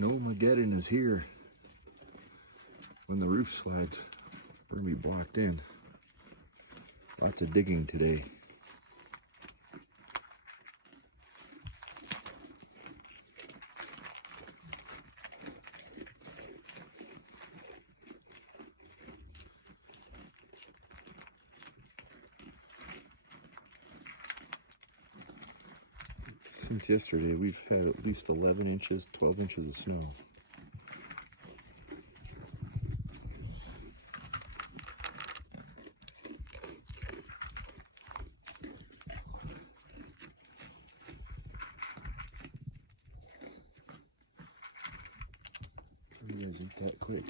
Snowmageddon is here. When the roof slides, we're gonna be blocked in. Lots of digging today. Since yesterday, we've had at least 11 inches, 12 inches of snow. You guys eat that quick.